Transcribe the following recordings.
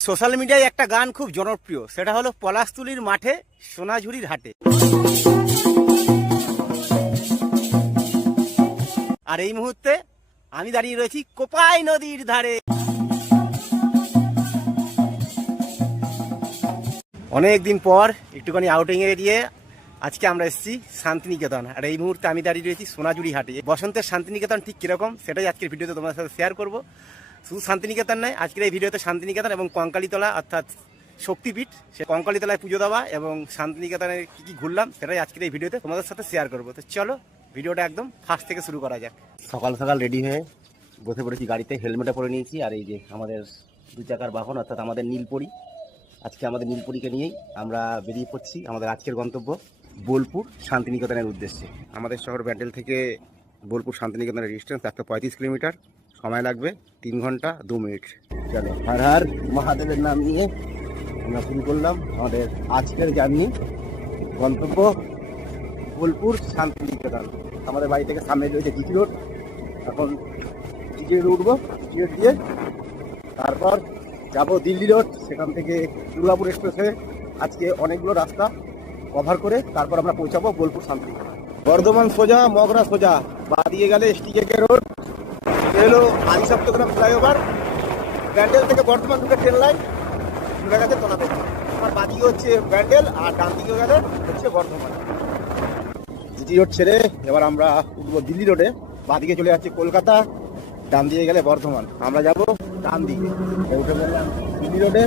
Social মিডিয়ায় একটা গান খুব জনপ্রিয়, সেটা হলো পলাশতুলির মাঠে সোনাঝুরির হাটে। আর এই মুহূর্তে আমি দাঁড়িয়ে রয়েছি কোপাই নদীর ধারে। অনেকদিন পর একটুখানি আউটিং এ দিয়ে আজকে আমরা এসেছি শান্তিনিকেতন। আর এই মুহূর্তে আমি দাঁড়িয়ে রয়েছি সোনাঝুরি হাটে। বসন্তের শান্তিনিকেতন ঠিক কিরকম সেটাই আজকের ভিডিওতে তোমাদের সাথে শেয়ার করবো। শুধু শান্তিনিকেতন নয়, আজকের এই ভিডিওতে শান্তিনিকেতন এবং কঙ্কালীতলা অর্থাৎ শক্তিপীঠ, সে কঙ্কালীতলায় পুজো দেওয়া এবং শান্তিনিকেতনে কী কী ঘুরলাম সেটাই আজকের এই ভিডিওতে তোমাদের সাথে শেয়ার করবো। তো চলো ভিডিওটা একদম ফার্স্ট থেকে শুরু করা যাক। সকাল সকাল রেডি হয়ে বসে পড়েছি গাড়িতে, হেলমেটে পরে নিয়েছি। আর এই যে আমাদের দু চাকার বাহন অর্থাৎ আমাদের নীলপরি, আজকে আমাদের নীলপরিকে নিয়েই আমরা বেরিয়ে পড়ছি আমাদের আজকের গন্তব্য বোলপুর শান্তিনিকেতনের উদ্দেশ্যে। আমাদের শহর ব্যান্ডেল থেকে বোলপুর শান্তিনিকেতনের ডিস্টেন্স 135 কিলোমিটার, সময় লাগবে 3 ঘন্টা 2 মিনিট। চলো, হর হর মহাদেবের নাম নিয়ে আমরা শুরু করলাম আমাদের আজকের জার্নি। গন্তব্য বোলপুর শান্তিনিকেতন। আমাদের বাড়ি থেকে সামনে রয়েছে জিটি রোড। এখন জিটি রোড উঠবো, জিটি রোড দিয়ে তারপর যাবো দিল্লি রোড, সেখান থেকে দুর্গাপুর এক্সপ্রেসে আজকে অনেকগুলো রাস্তা কভার করে তারপর আমরা পৌঁছাবো বোলপুর শান্তিনিকেতন। বর্ধমান সোজা, মগরা সোজা, বা দিয়ে গেলে এসটিকে রোড, এলো আদিসপ্তগ্রাম ফ্লাইওভার, ব্যান্ডেল থেকে বর্ধমান দুটো ট্রেন লাইন চলে গেছে তোলাতে। আমার বাদিকে হচ্ছে ব্যান্ডেল আর ডান দিকে গেলে হচ্ছে বর্ধমান। জিটি রোড ছেড়ে এবার আমরা উঠবো দিল্লি রোডে, বাদিকে চলে যাচ্ছে কলকাতা, ডান দিকে গেলে বর্ধমান। আমরা যাব ডান দিকে, উঠে গেলাম দিল্লি রোডে।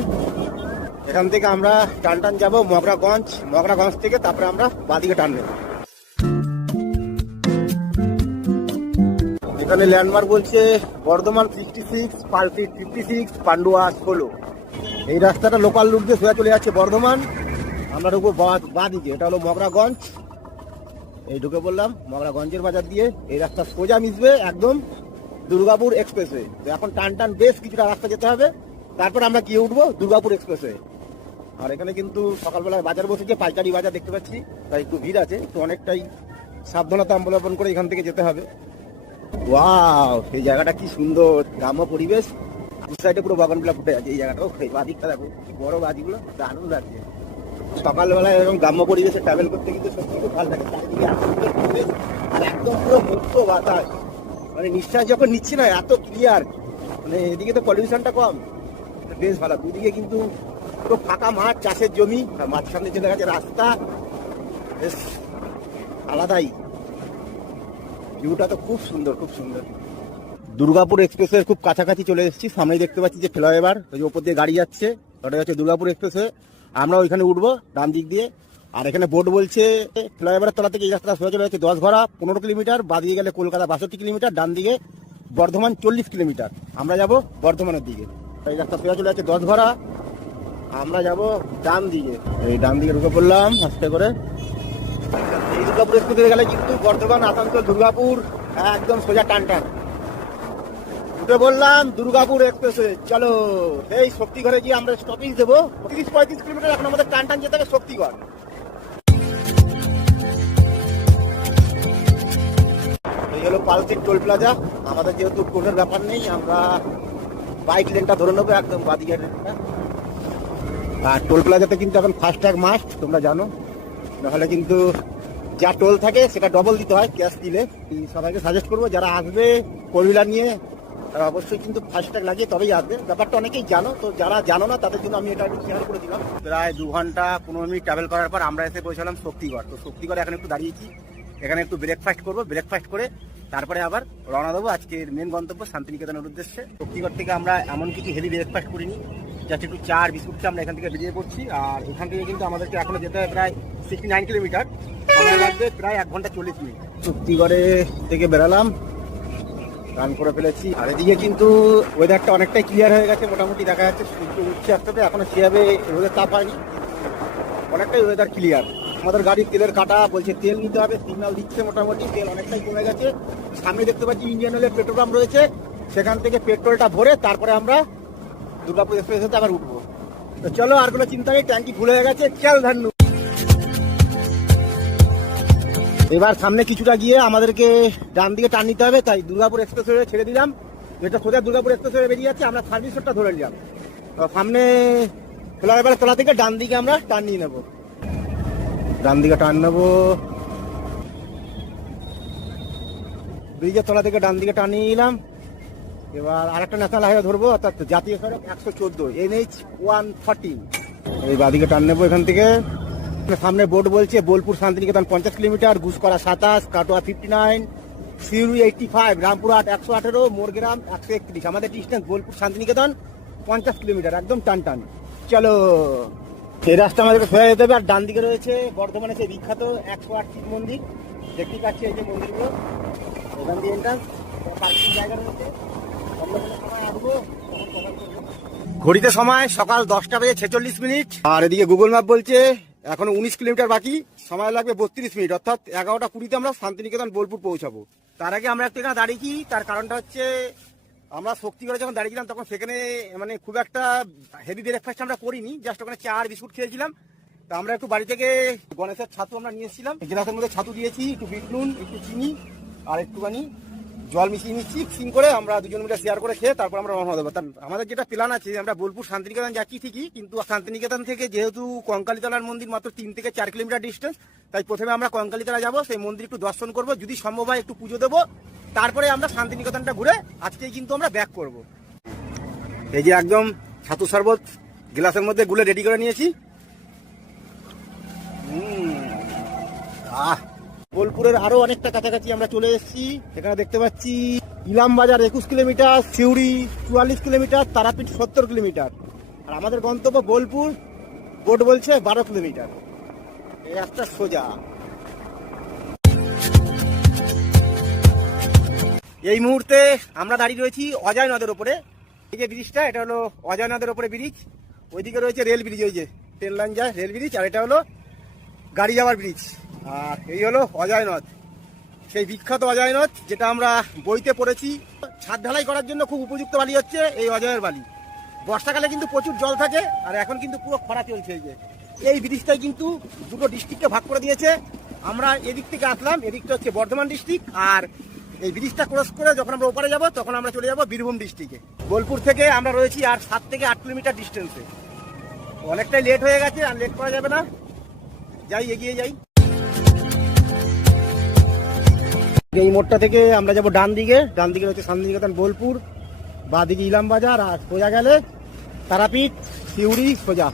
এখান থেকে আমরা টান যাবো মগরাগঞ্জ, মগরাগঞ্জ থেকে তারপরে আমরা বাদিকে টান নেব। এখানে ল্যান্ডমার্ক বলছে বর্ধমান 66, পালসিট 56, পান্ডুয়া 16। এই রাস্তাটা লোকাল রুট দিয়ে সোজা চলে যাচ্ছে বর্ধমান। আমরা ঢুকবো বাদিকে, এটা হলো মগরাগঞ্জ। এই ঢুকে বললাম মগরাগঞ্জের বাজার দিয়ে এই রাস্তা সোজা মিশবে একদম দুর্গাপুর এক্সপ্রেসওয়ে। তো এখন টান বেশ কিছুটা রাস্তা যেতে হবে, তারপর আমরা গিয়ে উঠবো দুর্গাপুর এক্সপ্রেসওয়ে। আর এখানে কিন্তু সকালবেলায় বাজার বসেছে, পাইকারি বাজার দেখতে পাচ্ছি, তাই একটু ভিড় আছে, তো অনেকটাই সাবধানতা অবলম্বন করে এখান থেকে যেতে হবে। ওয়াও, এই জায়গাটা কি সুন্দর, গ্রাম্য পরিবেশ। দু সাইডে পুরো বাগানগুলো ফুটে আছে। এই জায়গাটা, এই বাদিকটা দেখো কি বড় বাদিগুলো, দারুণ লাগছে। সকালবেলায় এরকম গ্রাম্য পরিবেশে ট্রাভেল করতে কিন্তু সত্যি খুব ভালো লাগে। চারিদিকে এত সুন্দর পরিবেশ আর একদম পুরো মুক্ত বাতাস, মানে নিঃশ্বাস যখন নিচ্ছি না এত ক্লিয়ার। মানে এদিকে তো পলিউশনটা কম, বেশ ভালো। দুদিকে কিন্তু পুরো ফাঁকা মাঠ, চাষের জমি, আর মাঝখানে চলে গেছে রাস্তা, বেশ আলাদাই ভিউটা, তো খুব সুন্দর, খুব সুন্দর। দুর্গাপুর এক্সপ্রেসের খুব কাছাকাছি চলে এসেছি। সামনেই দেখতে পাচ্ছি যে ফ্লাইওভার, ওই যে ওপর দিয়ে গাড়ি যাচ্ছে, ওটা হচ্ছে দুর্গাপুর এক্সপ্রেসে। আমরা ওইখানে উঠবো ডান দিক দিয়ে। আর এখানে বোর্ড বলছে ফ্লাইওভারের তলা থেকে এই রাস্তা সোজা চলে যাচ্ছে 10ঘরা 15 কিলোমিটার, বা দিয়ে গেলে কলকাতা 62 কিলোমিটার, ডান দিকে বর্ধমান 40 কিলোমিটার। আমরা যাব বর্ধমানের দিকে। এই রাস্তা সোজা চলে যাচ্ছে 10ঘরা, আমরা যাব ডান দিকে। এই ডান দিকে ঢুকে পড়লাম আস্তে করে। এই দুর্গাপুর এক্সপ্রেসে গেলে কিন্তু বর্ধমান, আসানসোল, দুর্গাপুর একদম সোজা টান। উঠে বললাম দুর্গাপুর এক্সপ্রেসে। চলো, এই শক্তিগড়ে গিয়ে আমরা স্টপেজ দেবো। 30-35 কিলোমিটার এখন আমাদের টান যেতে হবে শক্তিগড়। এই হলো পালসিট টোল প্লাজা। আমাদের যেহেতু টোলের ব্যাপার নেই, আমরা বাইক লেনটা ধরে নেবো একদম বাদিকে লেনটা। আর টোল প্লাজাতে কিন্তু এখন ফাস্ট্যাগ মাস্ট, তোমরা জানো, নাহলে কিন্তু যা টোল থাকে সেটা ডবল দিতে হয় ক্যাশ দিলে। সবাইকে সাজেস্ট করবো যারা আসবে ফোর হুইলার নিয়ে, তারা অবশ্যই কিন্তু ফাস্ট্যাগ লাগিয়ে তবেই আসবে। ব্যাপারটা অনেকেই জানো, তো যারা জানো না তাদের জন্য আমি এটা একটু শেয়ার করে দিলাম। প্রায় 2 ঘন্টা 15 মিনিট ট্রাভেল করার পর আমরা এসে পৌঁছালাম শক্তিগড়। তো শক্তিগড়ে এখন একটু দাঁড়িয়েছি, এখানে একটু ব্রেকফাস্ট করবো। ব্রেকফাস্ট করে তারপরে আবার রওনা দেবো আজকের মেন গন্তব্য শান্তিনিকেতনের উদ্দেশ্যে। শক্তিগড় থেকে আমরা এমন কিছু হেভি ব্রেকফাস্ট করিনি, জাস্ট একটু চা আর বিস্কুট আমরা এখান থেকে বেরিয়ে পড়ছি। আর এখান থেকে কিন্তু আমাদেরকে এখনো যেতে হয় প্রায় 69 কিলোমিটার, সময় লাগবে প্রায় 1 ঘন্টা 40 মিনিট। শক্তিগড়ে থেকে বেরালাম, রান করে ফেলেছি। আর এদিকে কিন্তু ওয়েদারটা অনেকটাই ক্লিয়ার হয়ে গেছে, মোটামুটি দেখা যাচ্ছে সূর্য উঠছে আস্তে আস্তে। এখনো সেভাবে রোদের তাপ হয়নি, অনেকটাই ওয়েদার ক্লিয়ার। আমাদের গাড়ির তেলের কাটা বলছে তেল নিতে হবে, সিগন্যাল দিচ্ছে, মোটামুটি তেল অনেকটাই কমে গেছে। সামনে দেখতে পাচ্ছি ইন্ডিয়ান অয়েলের পেট্রোল পাম্প রয়েছে, সেখান থেকে পেট্রোলটা ভরে তারপরে আমরা দুর্গাপুর এক্সপ্রেসে আবার উঠবো। তো চলো, আর কোনো চিন্তা নেই, ট্যাঙ্কি ফুল হয়ে গেছে, চল ধান্নু। এবার সামনে কিছুটা গিয়ে আমাদেরকে ডান দিকে টান নিতে হবে, তাই দুর্গাপুর এক্সপ্রেসওয়ে ছেড়ে দিলাম। যেটা সোজা দুর্গাপুর এক্সপ্রেসওয়ে বেরিয়ে যাচ্ছে, আমরা সার্ভিস রোডটা ধরে নিলাম। সামনে ফ্লাইওভার তলা থেকে ডান দিকে আমরা টার্ন নিয়ে নেবো, ডান দিকে টার্ন নেবো, ব্রিজের তলা থেকে ডান দিকে টার্ন নিয়ে নিলাম। এবার আরেকটা ন্যাশনাল হাইওয়ে ধরবো, অর্থাৎ জাতীয় সড়ক 114 NH 114। এই বাদিকে টার্ন নেবো এখান থেকে। সামনে বোর্ড বলছে বোলপুর শান্তিনিকেতন 50 কিলোমিটার, ঘুষকরা 27, কাটোয়া 59, সিউড়ি 85, রামপুরহাট 118, মোরগ্রাম 131। আমাদের ডিস্টেন্স বোলপুর শান্তিনিকেতন 50 কিলোমিটার, একদম টান টান। চলো, এই রাস্তা আমাদেরকে সোজা যেতে হবে। আর ডান দিকে রয়েছে বর্ধমানে সেই বিখ্যাত 108 শিব মন্দির, দেখতেই পাচ্ছি এই যে মন্দিরগুলো। এখান দিয়ে এন্ট্রান্স, পার্কিং জায়গা রয়েছে। ঘড়িতে সময় সকাল 10টা বেজে 46 মিনিট। আর এদিকে গুগল ম্যাপ বলছে এখনো 19 কিলোমিটার বাকি, সময় লাগবে 32 মিনিট, অর্থাৎ 11টা 20-তে আমরা শান্তিনিকেতন বোলপুর পৌঁছাবো। তার আগে আমরা একটু এখানে দাঁড়িয়েছি, তার কারণটা হচ্ছে আমরা শক্তিগড়ে যখন দাঁড়িয়েছিলাম তখন সেখানে মানে খুব একটা হেভি ব্রেকফাস্ট আমরা করিনি, জাস্ট ওখানে চা আর বিস্কুট খেয়েছিলাম। তা আমরা একটু বাড়ি থেকে গণেশের ছাতু আমরা নিয়ে এসেছিলাম, গ্লাসের মধ্যে ছাতু দিয়েছি, একটু বিট নুন, একটু চিনি আর একটুখানি জল মিশিয়ে নিচ্ছি, সিং করে আমরা দুজন মিলে শেয়ার করে খেয়ে তারপর আমরা রওনা দেবো। আমাদের যেটা প্ল্যান আছে, আমরা বোলপুর শান্তিনিকেতন যাচ্ছি ঠিকই, কিন্তু শান্তিনিকেতন থেকে যেহেতু কঙ্কালীতলার মন্দির মাত্র 3 থেকে 4 কিলোমিটার ডিস্টেন্স, তাই প্রথমে আমরা কঙ্কালীতলা যাবো, সেই মন্দির একটু দর্শন করবো, যদি সম্ভব হয় একটু পুজো দেবো, তারপরে আমরা শান্তিনিকেতনটা ঘুরে আজকেই কিন্তু আমরা ব্যাক করব। এই যে একদম ছাতু শরবত গ্লাসের মধ্যে গুলে রেডি করে নিয়েছি। বোলপুরের আরো অনেকটা কাছাকাছি আমরা চলে এসেছি। এখানে দেখতে পাচ্ছি Ilambazar 21 kilometre, Suri 44 kilometre, Tarapith 70 kilometre, আর আমাদের গন্তব্য বোলপুর, বোর্ড বলছে 12 কিলোমিটার। এই রাস্তা সোজা। এই মুহূর্তে আমরা দাঁড়িয়ে রয়েছি অজয় নদের উপরে। এই যে ব্রিজটা, এটা হলো অজয় নদের উপরে ব্রিজ। ওইদিকে রয়েছে রেল ব্রিজ, ওই যে ট্রেন লাইন যায় রেল ব্রিজ, আর এটা হলো গাড়ি যাওয়ার ব্রিজ। আর এই হলো অজয় নদ, সেই বিখ্যাত অজয় নদ যেটা আমরা বইতে পড়েছি। ছাদ ঢালাই করার জন্য খুব উপযুক্ত বালি হচ্ছে এই অজয়ের বালি। বর্ষাকালে কিন্তু প্রচুর জল থাকে, আর এখন কিন্তু পুরো খরা চলছে। এই ব্রিজটাই কিন্তু দুটো ডিস্ট্রিক্টকে ভাগ করে দিয়েছে। আমরা এদিক থেকে আসলাম, এদিকটা হচ্ছে বর্ধমান ডিস্ট্রিক্ট, আর এই ব্রিজটা ক্রস করে যখন আমরা ওপারে যাব তখন আমরা চলে যাব বীরভূম ডিস্ট্রিক্টে। বোলপুর থেকে আমরা রয়েছি আর 7 থেকে 8 কিলোমিটার ডিস্টেন্সে। অনেকটাই লেট হয়ে গেছে, আর লেট করা যাবে না, যাই এগিয়ে যাই। এই মোড়টা থেকে আমরা যাব ডান দিকে, ডান দিকে হচ্ছে শান্তিনিকেতন বোলপুর, বাঁ দিকে ইলামবাজার, আর সোজা গেলে তারাপীঠ, সিউড়ি সোজা।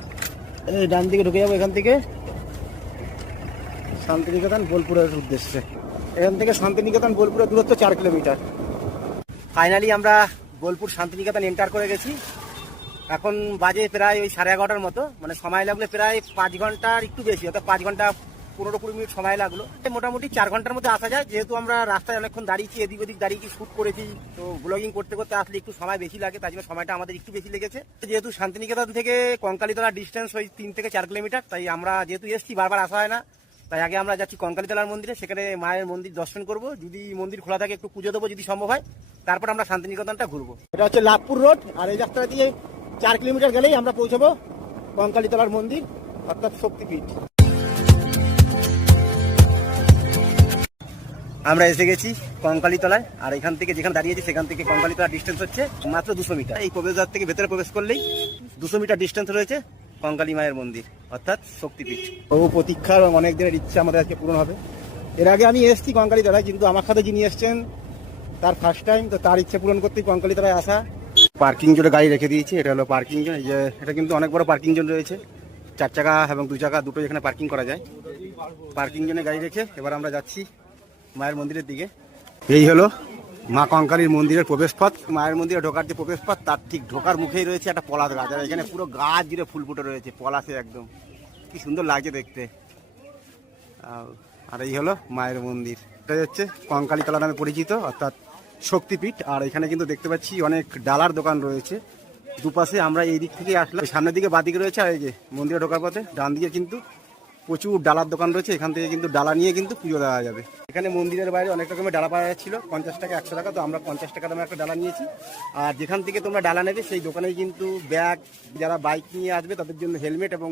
এই ডান দিকে ঢুকে যাবো এখান থেকে শান্তিনিকেতন বোলপুরের উদ্দেশ্যে। এখান থেকে শান্তিনিকেতন বোলপুরের দূরত্ব 4 কিলোমিটার। ফাইনালি আমরা বোলপুর শান্তিনিকেতন এন্টার করে গেছি। এখন বাজে প্রায় ওই 11:30 মতো, মানে সময় লাগলে প্রায় 5 ঘন্টার একটু বেশি, অর্থাৎ 5 ঘন্টা 15-20 মিনিট সময় লাগলো। মোটামুটি 4 ঘন্টার মধ্যে আসা যায়, যেহেতু আমরা রাস্তায় অনেকক্ষণ দাঁড়িয়েছি, এদিক ওদিক দাঁড়িয়ে শুট করেছি, তো ব্লগিং করতে করতে আসলে একটু সময় বেশি লাগে, তাই জন্য সময়টা আমাদের একটু বেশি লেগেছে। যেহেতু শান্তিনিকেতন থেকে কঙ্কালীতলার ডিস্টেন্স ওই 3 থেকে 4 কিলোমিটার, তাই আমরা যেহেতু এসছি বারবার আসা হয় না, তাই আগে আমরা যাচ্ছি কঙ্কালীতলার মন্দিরে, সেখানে মায়ের মন্দির দর্শন করব, যদি মন্দির খোলা থাকে একটু পুজো দেবো যদি সম্ভব হয়, তারপর আমরা শান্তিনিকেতনটা ঘুরবো। এটা হচ্ছে লাভপুর রোড, আর এই রাস্তা দিয়ে 4 কিলোমিটার গেলেই আমরা পৌঁছাবো কঙ্কালীতলার মন্দির, অর্থাৎ শক্তিপীঠ। আমরা এসে গেছি কঙ্কালীতলায়, আর এখান থেকে যেখানে দাঁড়িয়েছি সেখান থেকে কঙ্কালীতলার ডিস্টেন্স হচ্ছে মাত্র 200 মিটার। এই প্রবেশদ্বার থেকে ভেতরে প্রবেশ করলেই 200 মিটার ডিস্টেন্স রয়েছে কঙ্কালী মায়ের মন্দির, অর্থাৎ শক্তিপীঠ। বহু প্রতীক্ষার অনেক দিনের ইচ্ছা আমাদের আজকে পূরণ হবে। এর আগে আমি এসেছি কঙ্কালীতলায়, কিন্তু আমার সাথে যিনি এসছেন তার ফার্স্ট টাইম, তো তার ইচ্ছে পূরণ করতেই কঙ্কালীতলায় আসা। পার্কিং জোনে গাড়ি রেখে দিয়েছি, এটা হলো পার্কিং জোন। এই যে এটা কিন্তু অনেক বড় পার্কিং জোন রয়েছে, 4 চাকা এবং 2 চাকা দুটো এখানে পার্কিং করা যায়। পার্কিং জোনে গাড়ি রেখে এবার আমরা যাচ্ছি মায়ের মন্দিরের দিকে। এই হলো মা কঙ্কালীর মন্দিরের প্রবেশপথ। মায়ের মন্দিরে ঢোকার যে প্রবেশপথ, তার ঠিক ঢোকার মুখেই রয়েছে একটা পলাশ গাছ, আর এখানে পুরো গাছ জুড়ে ফুল ফুটে রয়েছে পলাশে, একদম কি সুন্দর লাগছে দেখতে। আর এই হলো মায়ের মন্দির, এটা হচ্ছে কঙ্কালীতলা নামে পরিচিত, অর্থাৎ শক্তিপীঠ। আর এখানে কিন্তু দেখতে পাচ্ছি অনেক ডালার দোকান রয়েছে দুপাশে। আমরা এই দিক থেকে আসলাম, সামনের দিকে বাঁদিকে রয়েছে, আর এই যে মন্দিরে ঢোকার পথে ডান দিকে কিন্তু প্রচুর ডালার দোকান রয়েছে। এখান থেকে কিন্তু ডালা নিয়ে কিন্তু পুজো দেওয়া যাবে। এখানে মন্দিরের বাইরে অনেক রকমের ডালা পাওয়া যাচ্ছিল, 50 টাকা 100 টাকা, তো আমরা 50 টাকা দামে একটা ডালা নিয়েছি। আর যেখান থেকে তোমরা ডালা নেবে সেই দোকানেই কিন্তু ব্যাগ, যারা বাইক নিয়ে আসবে তাদের জন্য হেলমেট এবং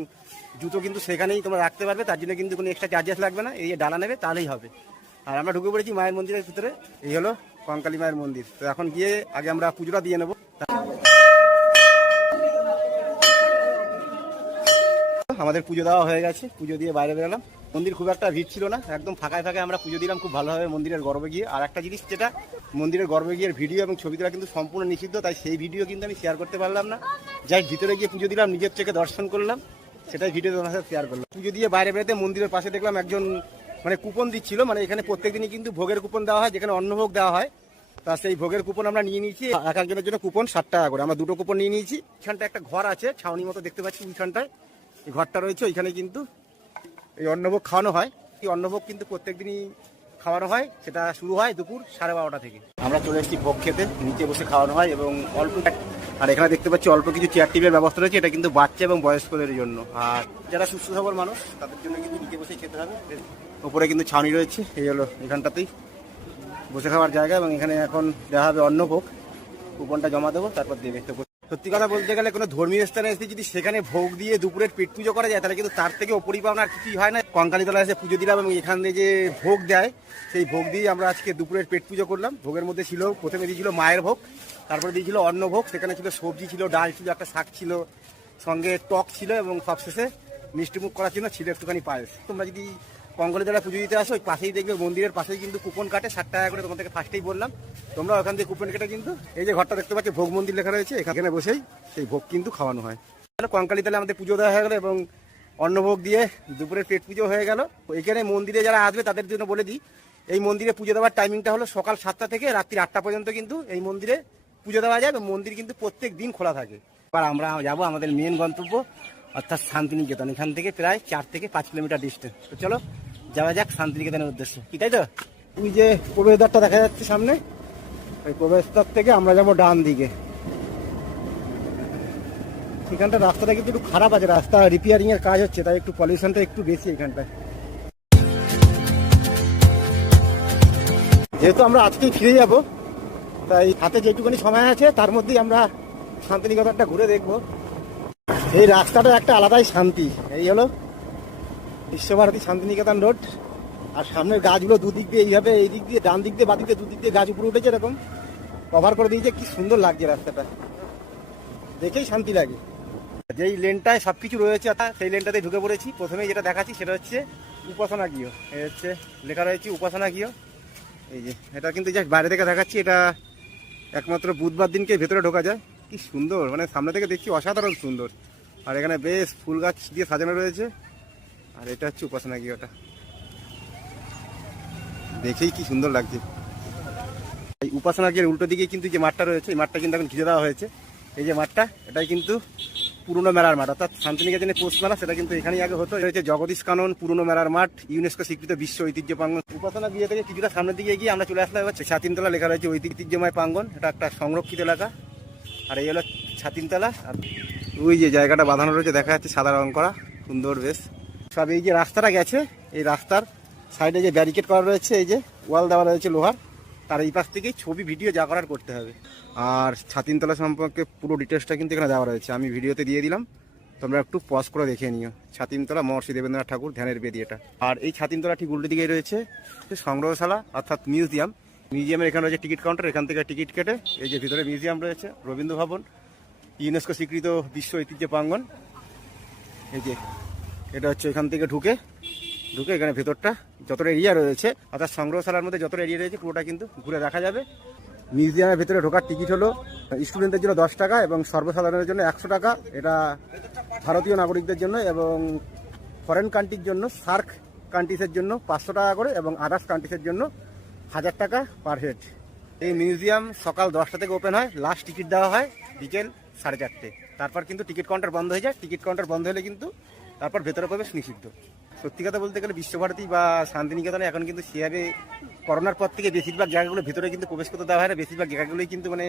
জুতো কিন্তু সেখানেই তোমরা রাখতে পারবে, তার জন্য কিন্তু কোনো এক্সট্রা চার্জেস লাগবে না। এই যে ডালা নেবে তাহলেই হবে। আর আমরা ঢুকে পড়েছি মায়ের মন্দিরের ভিতরে। এই হলো কঙ্কালী মায়ের মন্দির। তো এখন গিয়ে আগে আমরা পুজোটা দিয়ে নেবো। আমাদের পুজো দেওয়া হয়ে গেছে, পুজো দিয়ে বাইরে বেরোলাম। মন্দির খুব একটা ভিড় ছিল না, একদম ফাঁকায় ফাঁকায় আমরা পুজো দিলাম খুব ভালোভাবে মন্দিরের গর্ভে গিয়ে। আর একটা জিনিস যেটা, মন্দিরের গর্ভে গিয়ে ভিডিও এবং ছবি তোলা কিন্তু সম্পূর্ণ নিষিদ্ধ, তাই সেই ভিডিও কিন্তু আমি শেয়ার করতে পারলাম না। যাই ভিতরে গিয়ে পুজো দিলাম, নিজের চোখে দর্শন করলাম, সেটাই ভিডিও তোমার সাথে শেয়ার করলাম। পুজো দিয়ে বাইরে বেরোতে মন্দিরের পাশে দেখলাম একজন মানে কুপন দিচ্ছিল, মানে এখানে প্রত্যেকদিনই কিন্তু ভোগের কুপন দেওয়া হয়, যেখানে অন্নভোগ দেওয়া হয়। তা সেই ভোগের কুপন আমরা নিয়ে নিয়েছি, এক একজনের জন্য কুপন 60 টাকা করে। আমরা 2টো কুপন নিয়ে নিয়েছি। এখানটা একটা ঘর আছে, ছাউনি মতো দেখতে পাচ্ছি, ওইখানটায় এই ঘরটা রয়েছে, ওইখানে কিন্তু এই অন্নভোগ খাওয়ানো হয়। এই অন্নভোগ কিন্তু প্রত্যেকদিনই খাওয়ানো হয়, সেটা শুরু হয় দুপুর 12:30 থেকে। আমরা চলে এসেছি ভোগ খেতে, নিচে বসে খাওয়ানো হয় এবং অল্প, আর এখানে দেখতে পাচ্ছি অল্প কিছু চেয়ার টেবিলের ব্যবস্থা রয়েছে। এটা কিন্তু বাচ্চা এবং বয়স্কদের জন্য, আর যারা সুস্থ সবল মানুষ তাদের জন্য কিন্তু নিচে বসে খেতে হবে। উপরে কিন্তু ছাউনি রয়েছে, এই হলো এখানটাতেই বসে খাওয়ার জায়গা। এবং এখানে এখন দেওয়া হবে অন্নভোগ, কুপনটা জমা দেবো, তারপর দেবে। তো সত্যি কথা বলতে গেলে কোনো ধর্মীয় স্থানে এসে যদি সেখানে ভোগ দিয়ে দুপুরের পেট পুজো করা যায়, তাহলে কিন্তু তার থেকে অপরিপাওনা আর কিছুই হয় না। কঙ্কালীতলা এসে পুজো দিলাম এবং এখান থেকে যে ভোগ দেয়, সেই ভোগ দিয়ে আমরা আজকে দুপুরের পেট পুজো করলাম। ভোগের মধ্যে ছিল, প্রথমে দিয়েছিল মায়ের ভোগ, তারপরে দিয়েছিল অন্নভোগ, সেখানে ছিল সবজি, ছিল ডাল, ছিল একটা শাক, ছিল সঙ্গে টক ছিল, এবং সবশেষে মিষ্টিমুখ করা ছিল একটুখানি পায়েস। তোমরা যদি কঙ্কালীতলা পুজো দিতে আসো, ওই পাশেই দেখবে মন্দিরের পাশেই কিন্তু কুপন কাটে 60 টাকা করে। তোমাদেরকে ফার্স্টেই বললাম, তোমরা ওখান থেকে কুপন কেটে কিন্তু এই যে ঘরটা দেখতে পাচ্ছ, ভোগ মন্দির লেখা রয়েছে, এখানে বসেই সেই ভোগ কিন্তু খাওয়ানো হয়। কঙ্কালীতলা আমাদের পুজো দেওয়া হয়ে গেল এবং অন্নভোগ দিয়ে দুপুরের পেট পুজো হয়ে গেল। এখানে মন্দিরে যারা আসবে তাদের জন্য বলে দিই, এই মন্দিরে পুজো দেওয়ার টাইমিংটা হলো সকাল 7টা থেকে রাত্রি 8টা পর্যন্ত কিন্তু এই মন্দিরে পুজো দেওয়া যায়, এবং মন্দির কিন্তু প্রত্যেক দিন খোলা থাকে। এবার আমরা যাবো আমাদের মেন গন্তব্য, অর্থাৎ শান্তিনিকেতন। এখান থেকে প্রায় 4 থেকে 5 কিলোমিটার ডিস্টেন্স। তো চলো যাওয়া যাক শান্তিনিকেতনের উদ্দেশ্যে, কি তাই তো? ওই যে প্রবেশদ্বারটা দেখা যাচ্ছে সামনে, ওই প্রবেশদ্বার থেকে আমরা যাবো ডান দিকে। এখানটা রাস্তাটা কিন্তু একটু খারাপ আছে, রাস্তা রিপেয়ারিং এর কাজ হচ্ছে, তাই একটু পলিউশনটা একটু বেশি এখানটায়। যেহেতু আমরা আজকেই ফিরে যাব, তাই হাতে যেটুকুনি সময় আছে তার মধ্যেই আমরা শান্তিনিকেতনটা ঘুরে দেখবো। এই রাস্তাটা একটা আলাদাই শান্তি। এই হলো বিশ্বভারতী শান্তিনিকেতন রোড, আর সামনের গাছগুলো দুদিক দিয়ে এইভাবে, এই দিক দিয়ে ডান দিক দিয়ে বাদিক দিয়ে দুদিক দিয়ে গাছ উপরে উঠেছে, এরকম কভার করে দিয়েছে। কি সুন্দর লাগছে রাস্তাটা, দেখেই শান্তি লাগে। যেই লেনটায় সবকিছু রয়েছে সেই লেনটাতে ঢুকে পড়েছি। প্রথমেই যেটা দেখাচ্ছি সেটা হচ্ছে উপাসনা গৃহ। এই হচ্ছে লেখা রয়েছে উপাসনা গৃহ। এই যে এটা কিন্তু জাস্ট বাইরে থেকে দেখাচ্ছি, এটা একমাত্র বুধবার দিনকে ভেতরে ঢোকা যায়। কি সুন্দর, মানে সামনে থেকে দেখছি অসাধারণ সুন্দর। আর এখানে বেশ ফুল গাছ দিয়ে সাজানো রয়েছে। আর এটা হচ্ছে উপাসনা গৃহটা, দেখেই কি সুন্দর লাগছে। এই উপাসনা গৃহের উল্টো দিকে কিন্তু যে মাঠটা রয়েছে, এই মাঠটা কিন্তু এখন ঘিরে দেওয়া হয়েছে। এই যে মাঠটা, এটাই কিন্তু পুরনো মেলার মাঠ, অর্থাৎ শান্তিনিকেতনের পৌষ মেলা, সেটা কিন্তু এখানেই আগে হতো। এটা হচ্ছে জগদীশ কানন পুরনো মেলার মাঠ, ইউনেস্কো স্বীকৃত বিশ্ব ঐতিহ্য প্রাঙ্গণ। উপাসনা গৃহ থেকে কিছুটা সামনের দিকে গিয়ে আমরা চলে আসলাম এবার ছাতিনতলা, লেখা রয়েছে ঐতিহ্যময় প্রাঙ্গণ। এটা একটা সংরক্ষিত এলাকা। আর এই হলো ছাতিনতলা। আর ওই যে জায়গাটা বাঁধানো রয়েছে দেখা যাচ্ছে, সাদা রং করা, সুন্দর বেশ। সব এই যে রাস্তাটা গেছে, এই রাস্তার সাইডে যে ব্যারিকেড করা রয়েছে, এই যে ওয়াল দেওয়া রয়েছে লোহার, তার এই পাশ থেকেই ছবি ভিডিও যা করার করতে হবে। আর ছাতিনতলা সম্পর্কে পুরো ডিটেলসটা কিন্তু এখানে দেওয়া রয়েছে, আমি ভিডিওতে দিয়ে দিলাম, তোমরা একটু পজ করে দেখে নিও। ছাতিনতলা মহর্ষি দেবেন্দ্রনাথ ঠাকুর ধ্যানের বেদি এটা। আর এই ছাতিনতলা ঠিক উল্টো দিকেই রয়েছে সংগ্রহশালা অর্থাৎ মিউজিয়াম। মিউজিয়ামের এখানে রয়েছে টিকিট কাউন্টার, এখান থেকে টিকিট কেটে এই যে ভিতরে মিউজিয়াম রয়েছে, রবীন্দ্র ভবন, ইউনেস্কো স্বীকৃত বিশ্ব ঐতিহ্য প্রাঙ্গণ। এই যে এটা হচ্ছে এখান থেকে ঢুকে এখানে ভেতরটা যতটা এরিয়া রয়েছে, অর্থাৎ সংগ্রহশালার মধ্যে যতটা এরিয়া রয়েছে পুরোটা কিন্তু ঘুরে দেখা যাবে। মিউজিয়ামের ভেতরে ঢোকার টিকিট হলো স্টুডেন্টদের জন্য 10 টাকা এবং সর্বসাধারণের জন্য 100 টাকা। এটা ভারতীয় নাগরিকদের জন্য এবং ফরেন কান্ট্রির জন্য, সার্ক কান্ট্রিসের জন্য 500 টাকা করে, এবং আদার্স কান্ট্রিসের জন্য 1000 টাকা পার হেড। এই মিউজিয়াম সকাল 10টা থেকে ওপেন হয়, লাস্ট টিকিট দেওয়া হয় বিকেল 4:30। তারপর কিন্তু টিকিট কাউন্টার বন্ধ হয়ে যায়। টিকিট কাউন্টার বন্ধ হলে কিন্তু তারপর ভেতরে প্রবেশ নিষিদ্ধ। সত্যি কথা বলতে গেলে বিশ্বভারতী বা শান্তিনিকেতনে এখন কিন্তু সেভাবে করোনার পর থেকে বেশিরভাগ জায়গাগুলো ভিতরে কিন্তু প্রবেশ করতে দেওয়া হয় না, বেশিরভাগ জায়গাগুলোই কিন্তু মানে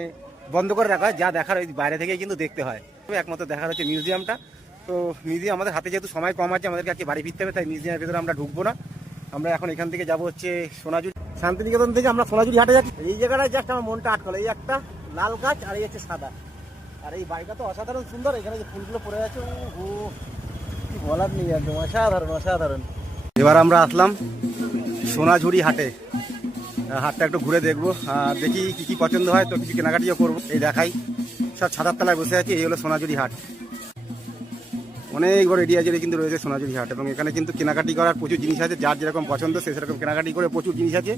বন্ধ করে রাখা হয়। যা দেখার ওই বাইরে থেকে কিন্তু দেখতে হয়। একমাত্র দেখার হচ্ছে মিউজিয়ামটা। তো মিউজিয়াম আমাদের হাতে যেহেতু সময় কম আছে, আমাদেরকে আজকে বাড়ি ফিরতে হবে, তাই মিউজিয়ামের ভেতরে আমরা ঢুকবো না। আমরা এখন এখান থেকে যাবো হচ্ছে সোনাঝুরি। শান্তিনিকেতন থেকে আমরা সোনাঝুরি হাটে যাচ্ছি। এই জায়গাটায় জাস্ট আমার মনটা আটকালো, এই একটা লাল গাছ আর এই হচ্ছে সাদা, আর এই বাড়িটা তো অসাধারণ সুন্দর। এখানে যে ফুলগুলো পড়ে আছে, ও কি বলার নেই, একদম অসাধারণ অসাধারণ। এবার আমরা আসলাম সোনাঝুরি হাটে। হাটটা একটু ঘুরে দেখবো, দেখি কি কি পছন্দ হয়, তো কিছু কেনাকাটিও করবো। এই দেখাই, সব ছাদার তলায় বসে আছি। এই হলো সোনাঝুরি হাট। অনেক বড় এরিয়া জুড়ে কিন্তু রয়েছে সোনাঝুরি হাট, এবং এখানে কিন্তু কেনাকাটি করার প্রচুর জিনিস আছে, যার যেরকম পছন্দ সে সেরকম কেনাকাটি করে প্রচুর জিনিস আছে।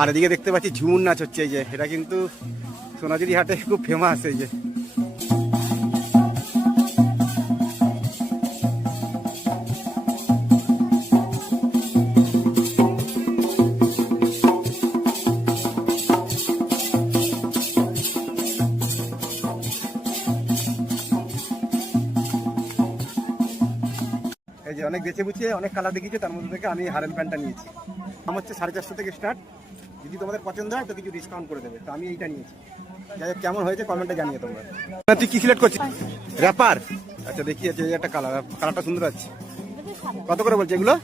আর এদিকে দেখতে পাচ্ছি ঝুমুর নাচ হচ্ছে, এই যে এটা কিন্তু সোনাঝুরি হাটে খুব ফেমাস। এই যে এই যে অনেক বেছে বুঝে অনেক কালার দেখিয়েছে, তার মধ্যে থেকে আমি হারেল প্যান্টটা নিয়েছি। দাম হচ্ছে 450 থেকে স্টার্ট, যদি তোমাদের পছন্দ হয় তো কিছু ডিসকাউন্ট করে দেবে, তো আমি এইটা নিয়েছি। যাই হোক, কেমন হয়েছে কমেন্টে জানিয়ে তোমরা। তুই কি সিলেক্ট করছিস? র্যাপার। আচ্ছা দেখি, আছে এই একটা কালার, কালারটা সুন্দর আছে। কত করে বলছে এগুলো?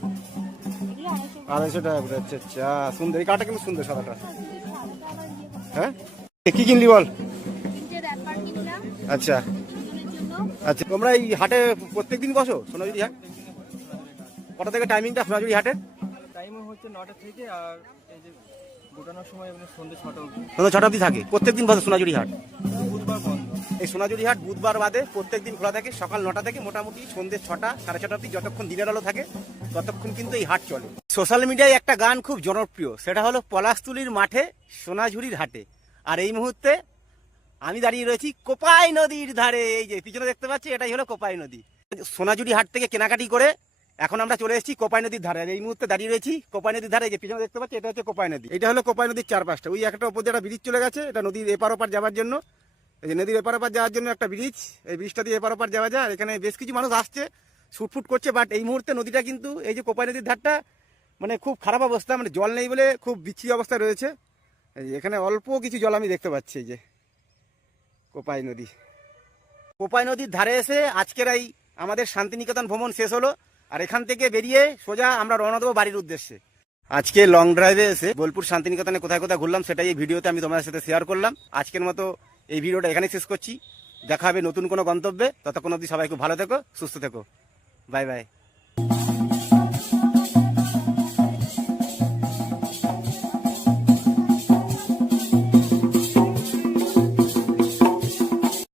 250 টাকা করে। আচ্ছা আচ্ছা, সুন্দর, এই কালারটা কিন্তু সুন্দর, সাদাটা। হ্যাঁ, কি কিনলি বল? আচ্ছা আচ্ছা, তোমরা এই হাটে প্রত্যেকদিন বসো সোনাঝুরি হাট? কটা থেকে টাইমিংটা সোনাঝুরি হাটের? টাইম হচ্ছে 9টা থেকে, আর এই যে গোটানোর সময় সন্ধ্যে 6টা অবধি। সন্ধ্যে 6টা অবধি থাকে প্রত্যেকদিন বসে সোনাঝুরি হাট? বুধবার বন্ধ। এই সোনাঝুরি হাট বুধবার বাদে প্রত্যেকদিন খোলা থাকে, সকাল 9টা থেকে মোটামুটি সন্ধ্যে 6টা 6:30 অবধি, যতক্ষণ দিনের আলো থাকে ততক্ষণ কিন্তু এই হাট চলে। সোশ্যাল মিডিয়ায় একটা গান খুব জনপ্রিয়, সেটা হলো পলাশতুলির মাঠে সোনাঝুরির হাটে। আর এই মুহূর্তে আমি দাঁড়িয়ে রয়েছি কোপাই নদীর ধারে। এই যে পিছনে দেখতে পাচ্ছি, এটাই হলো কোপাই নদী। সোনাঝুরি হাট থেকে কেনাকাটি করে এখন আমরা চলে এসেছি কোপাই নদীর ধারে। আর এই মুহূর্তে দাঁড়িয়ে রয়েছি কোপাই নদীর ধারে, যে পিছনে দেখতে পাচ্ছি এটা হচ্ছে কোপাই নদী। এটা হলো কোপাই নদীর চারপাশটা, ওই একটা উপর দিয়ে একটা ব্রিজ চলে গেছে, এটা নদীর এপার ওপার যাওয়ার জন্য। এই যে নদীর এপার ওপার যাওয়ার জন্য একটা ব্রিজ, এই ব্রিজটা দিয়ে এপার ওপার যাওয়া যায়। আর এখানে বেশ কিছু মানুষ আসছে, শুটফুট করছে, বাট এই মুহূর্তে নদীটা কিন্তু, এই যে কোপাই নদীর ধারটা মানে খুব খারাপ অবস্থা, মানে জল নেই বলে খুব বিচ্ছিরি অবস্থা রয়েছে। এই যে এখানে অল্প কিছু জল আমি দেখতে পাচ্ছি। এই যে কোপাই নদী, কোপাই নদীর ধারে এসে আজকের এই আমাদের শান্তিনিকেতন ভ্রমণ শেষ হলো। আর এখান থেকে বেরিয়ে সোজা আমরা রওনা দেবো বাড়ির উদ্দেশ্যে। আজকে লং ড্রাইভে এসে বোলপুর শান্তিনিকেতনে কোথায় কোথায় ঘুরলাম সেটাই এই ভিডিওতে আমি তোমাদের সাথে শেয়ার করলাম। আজকের মতো এই ভিডিওটা এখানে শেষ করছি, দেখা হবে নতুন কোনো গন্তব্যে। ততক্ষণ অবধি সবাই খুব ভালো থেকো, সুস্থ থেকো, বাই বাই।